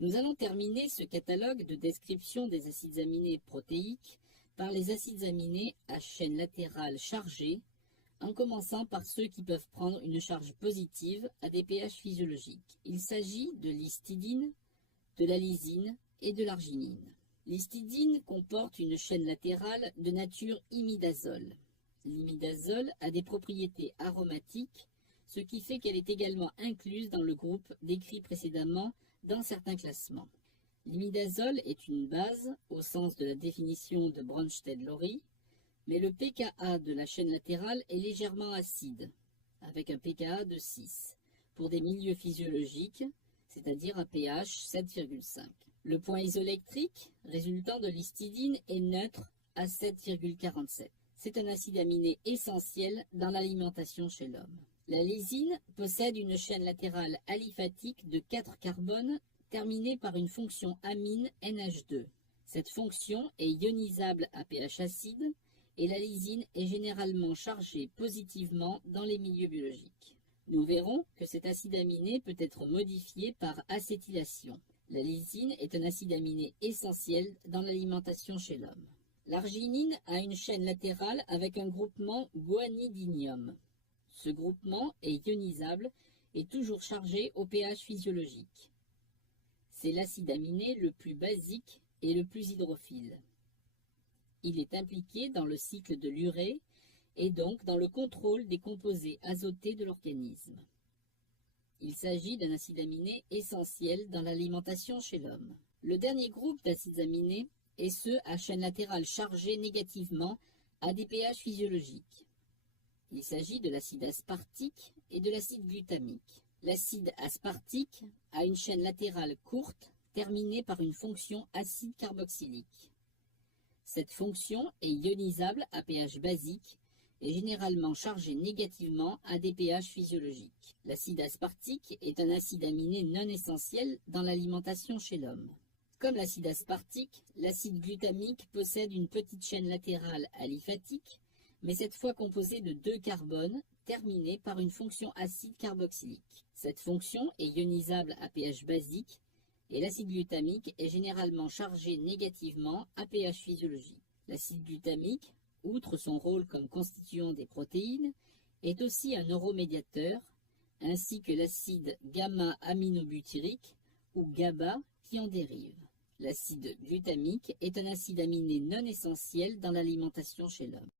Nous allons terminer ce catalogue de description des acides aminés protéiques par les acides aminés à chaîne latérale chargée, en commençant par ceux qui peuvent prendre une charge positive à des pH physiologiques. Il s'agit de l'histidine, de la lysine et de l'arginine. L'histidine comporte une chaîne latérale de nature imidazole. L'imidazole a des propriétés aromatiques, ce qui fait qu'elle est également incluse dans le groupe décrit précédemment dans certains classements. L'imidazole est une base au sens de la définition de Bronsted-Lowry, mais le pKa de la chaîne latérale est légèrement acide, avec un pKa de 6, pour des milieux physiologiques, c'est-à-dire un pH 7,5. Le point isoélectrique résultant de l'histidine est neutre à 7,47. C'est un acide aminé essentiel dans l'alimentation chez l'homme. La lysine possède une chaîne latérale aliphatique de 4 carbones terminée par une fonction amine NH2. Cette fonction est ionisable à pH acide et la lysine est généralement chargée positivement dans les milieux biologiques. Nous verrons que cet acide aminé peut être modifié par acétylation. La lysine est un acide aminé essentiel dans l'alimentation chez l'homme. L'arginine a une chaîne latérale avec un groupement guanidinium. Ce groupement est ionisable et toujours chargé au pH physiologique. C'est l'acide aminé le plus basique et le plus hydrophile. Il est impliqué dans le cycle de l'urée et donc dans le contrôle des composés azotés de l'organisme. Il s'agit d'un acide aminé essentiel dans l'alimentation chez l'homme. Le dernier groupe d'acides aminés est ceux à chaîne latérale chargée négativement à des pH physiologiques. Il s'agit de l'acide aspartique et de l'acide glutamique. L'acide aspartique a une chaîne latérale courte terminée par une fonction acide carboxylique. Cette fonction est ionisable à pH basique et généralement chargée négativement à des pH physiologiques. L'acide aspartique est un acide aminé non essentiel dans l'alimentation chez l'homme. Comme l'acide aspartique, l'acide glutamique possède une petite chaîne latérale aliphatique, mais cette fois composée de 2 carbones, terminés par une fonction acide carboxylique. Cette fonction est ionisable à pH basique, et l'acide glutamique est généralement chargé négativement à pH physiologique. L'acide glutamique, outre son rôle comme constituant des protéines, est aussi un neuromédiateur, ainsi que l'acide gamma-aminobutyrique, ou GABA, qui en dérive. L'acide glutamique est un acide aminé non essentiel dans l'alimentation chez l'homme.